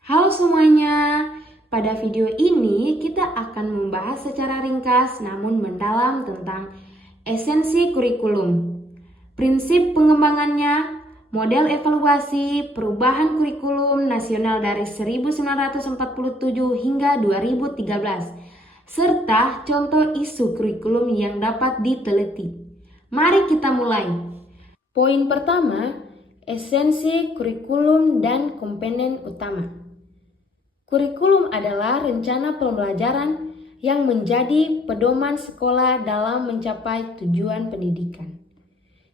Halo semuanya, pada video ini kita akan membahas secara ringkas namun mendalam tentang esensi kurikulum, prinsip pengembangannya, model evaluasi, perubahan kurikulum nasional dari 1947 hingga 2013, serta contoh isu kurikulum yang dapat diteliti. Mari kita mulai. Poin pertama, esensi kurikulum dan komponen utama. Kurikulum adalah rencana pembelajaran yang menjadi pedoman sekolah dalam mencapai tujuan pendidikan.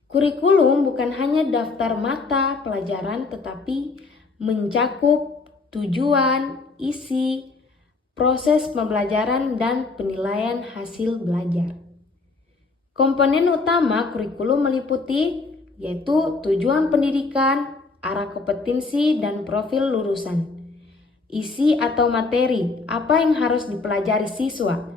Kurikulum bukan hanya daftar mata pelajaran tetapi mencakup tujuan, isi, proses pembelajaran, dan penilaian hasil belajar. Komponen utama kurikulum meliputi yaitu tujuan pendidikan, arah kompetensi, dan profil lulusan. Isi atau materi, apa yang harus dipelajari siswa,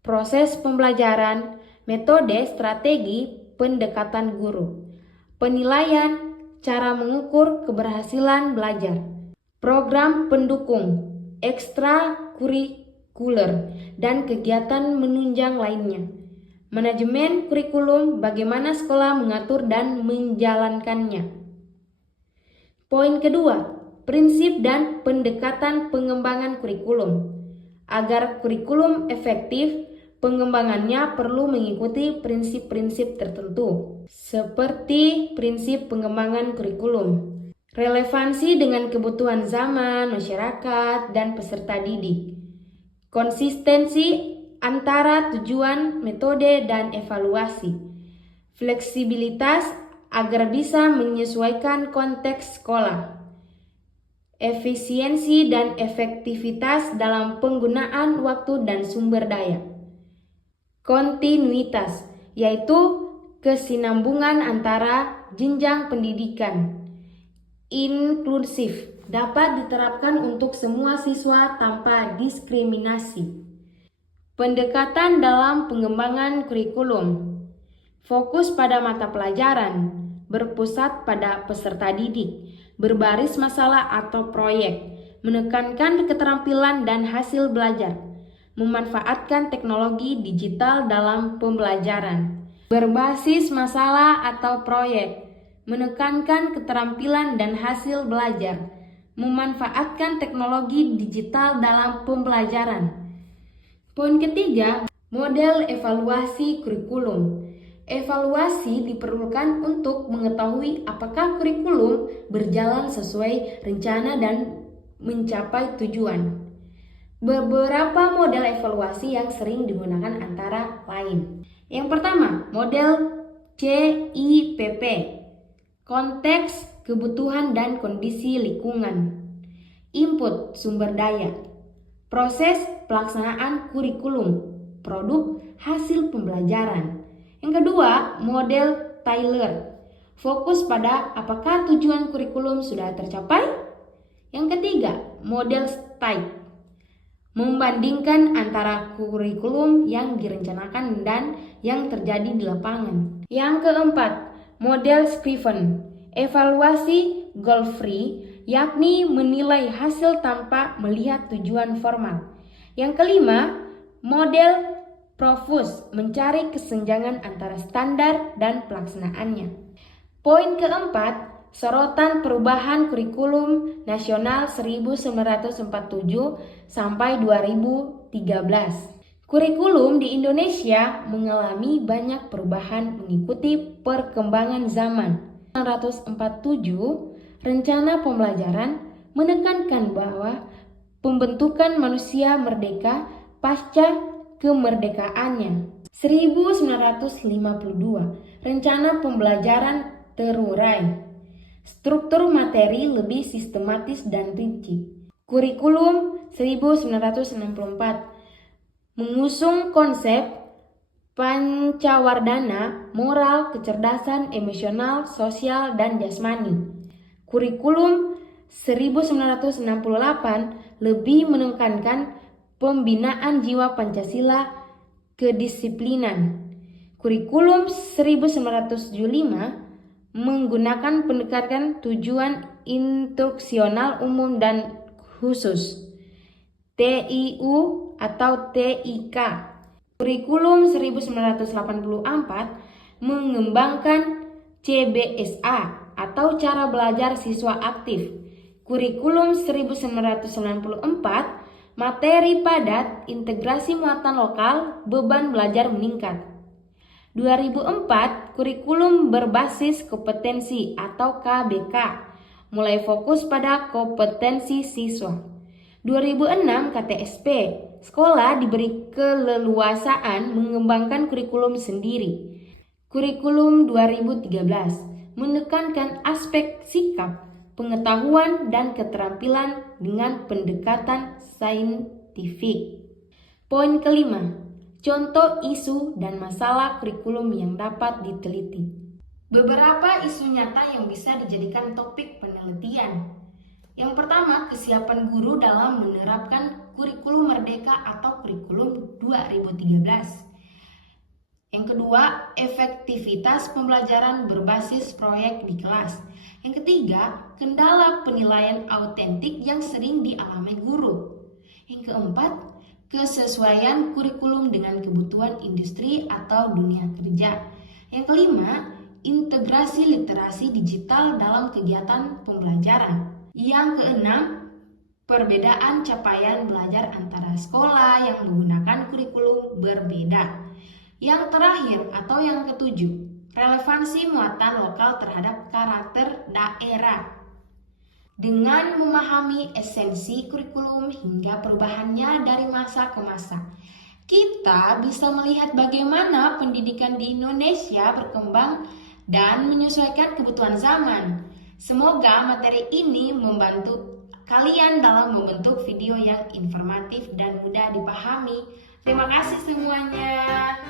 proses pembelajaran, metode, strategi, pendekatan guru, penilaian, cara mengukur keberhasilan belajar, program pendukung, ekstrakurikuler, dan kegiatan menunjang lainnya. Manajemen kurikulum, bagaimana sekolah mengatur dan menjalankannya. Poin kedua, prinsip dan pendekatan pengembangan kurikulum. Agar kurikulum efektif, pengembangannya perlu mengikuti prinsip-prinsip tertentu, seperti prinsip pengembangan kurikulum, relevansi dengan kebutuhan zaman, masyarakat, dan peserta didik, konsistensi antara tujuan, metode, dan evaluasi, fleksibilitas agar bisa menyesuaikan konteks sekolah, efisiensi dan efektivitas dalam penggunaan waktu dan sumber daya, kontinuitas, yaitu kesinambungan antara jenjang pendidikan, inklusif, dapat diterapkan untuk semua siswa tanpa diskriminasi. Pendekatan dalam pengembangan kurikulum, fokus pada mata pelajaran, berpusat pada peserta didik, berbaris masalah atau proyek, menekankan keterampilan dan hasil belajar, memanfaatkan teknologi digital dalam pembelajaran, berbasis masalah atau proyek, menekankan keterampilan dan hasil belajar, memanfaatkan teknologi digital dalam pembelajaran. Poin ketiga, model evaluasi kurikulum. Evaluasi diperlukan untuk mengetahui apakah kurikulum berjalan sesuai rencana dan mencapai tujuan. Beberapa model evaluasi yang sering digunakan antara lain. Yang pertama, model CIPP, konteks, kebutuhan, dan kondisi lingkungan. Input, sumber daya. Proses pelaksanaan kurikulum, produk, hasil pembelajaran. Yang kedua, model Taylor, fokus pada apakah tujuan kurikulum sudah tercapai. Yang ketiga, model Stike, membandingkan antara kurikulum yang direncanakan dan yang terjadi di lapangan. Yang keempat, model Scriven, evaluasi goal-free, yakni menilai hasil tanpa melihat tujuan formal. Yang kelima, model Profus, mencari kesenjangan antara standar dan pelaksanaannya. Poin keempat, sorotan perubahan kurikulum nasional 1947 sampai 2013. Kurikulum di Indonesia mengalami banyak perubahan mengikuti perkembangan zaman. 1947, rencana pembelajaran menekankan bahwa pembentukan manusia merdeka pasca kemerdekaannya. 1952, rencana pembelajaran terurai. Struktur materi lebih sistematis dan rinci. Kurikulum 1964 mengusung konsep pancawardhana, moral, kecerdasan emosional, sosial, dan jasmani. Kurikulum 1968 lebih menekankan pembinaan jiwa Pancasila, kedisiplinan. Kurikulum 1975 menggunakan pendekatan tujuan instruksional umum dan khusus, TIU atau TIK. Kurikulum 1984 mengembangkan CBSA atau cara belajar siswa aktif. Kurikulum 1994 materi padat, integrasi muatan lokal, beban belajar meningkat. 2004 kurikulum berbasis kompetensi atau KBK, mulai fokus pada kompetensi siswa. 2006 KTSP, sekolah diberi keleluasaan mengembangkan kurikulum sendiri. Kurikulum 2013 menekankan aspek sikap, pengetahuan, dan keterampilan dengan pendekatan saintifik. Poin kelima, contoh isu dan masalah kurikulum yang dapat diteliti. Beberapa isu nyata yang bisa dijadikan topik penelitian. Yang pertama, kesiapan guru dalam menerapkan kurikulum merdeka atau kurikulum 2013. Yang kedua, efektivitas pembelajaran berbasis proyek di kelas. Yang ketiga, kendala penilaian autentik yang sering dialami guru. Yang keempat, kesesuaian kurikulum dengan kebutuhan industri atau dunia kerja. Yang kelima, integrasi literasi digital dalam kegiatan pembelajaran. Yang keenam, perbedaan capaian belajar antara sekolah yang menggunakan kurikulum berbeda. Yang terakhir atau yang ketujuh, relevansi muatan lokal terhadap karakter daerah. Dengan memahami esensi kurikulum hingga perubahannya dari masa ke masa, kita bisa melihat bagaimana pendidikan di Indonesia berkembang dan menyesuaikan kebutuhan zaman. Semoga materi ini membantu kalian dalam membentuk video yang informatif dan mudah dipahami. Terima kasih semuanya.